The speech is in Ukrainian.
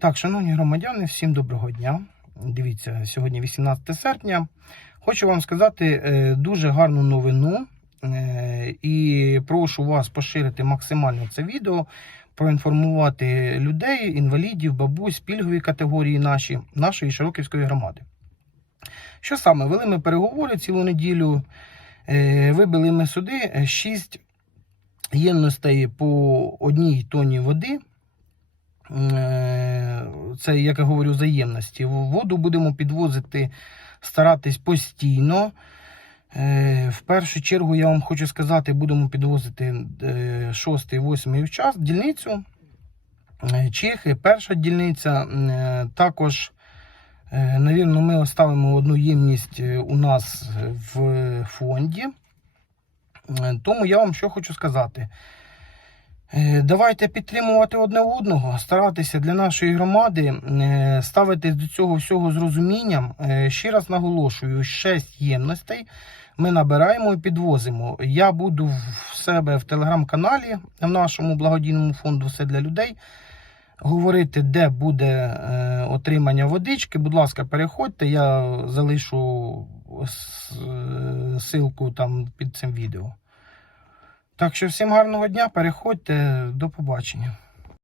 Так, шановні громадяни, всім доброго дня. Дивіться, сьогодні 18 серпня. Хочу вам сказати е, дуже гарну новину. е, І прошу вас поширити максимально це відео, проінформувати людей, інвалідів, бабусь, пільгові категорії наші, нашої Широківської громади. Що саме? Вели ми переговори цілу неділю. е, Вибили ми суди 6 ємностей по одній тоні води. Е, Це, як я говорю, взаємності. Воду будемо підвозити, старатись постійно. Е, В першу чергу я вам хочу сказати, будемо підвозити 6-8 в час дільницю. Е, Чехи, перша дільниця. Е, Також, е, навірно, ми оставимо одну ємність е, у нас в фонді. Е, Тому я вам що хочу сказати. Е, Давайте підтримувати одне одного, старатися для нашої громади, е, ставитись до цього всього з розумінням. Е, Ще раз наголошую: 6 ємностей ми набираємо і підвозимо. Я буду в себе в телеграм-каналі в нашому благодійному фонду Все для людей. Говорити, де буде отримання водички. Будь ласка, переходьте, я залишу ссылку там під цим відео. Так що всім гарного дня, переходьте, до побачення.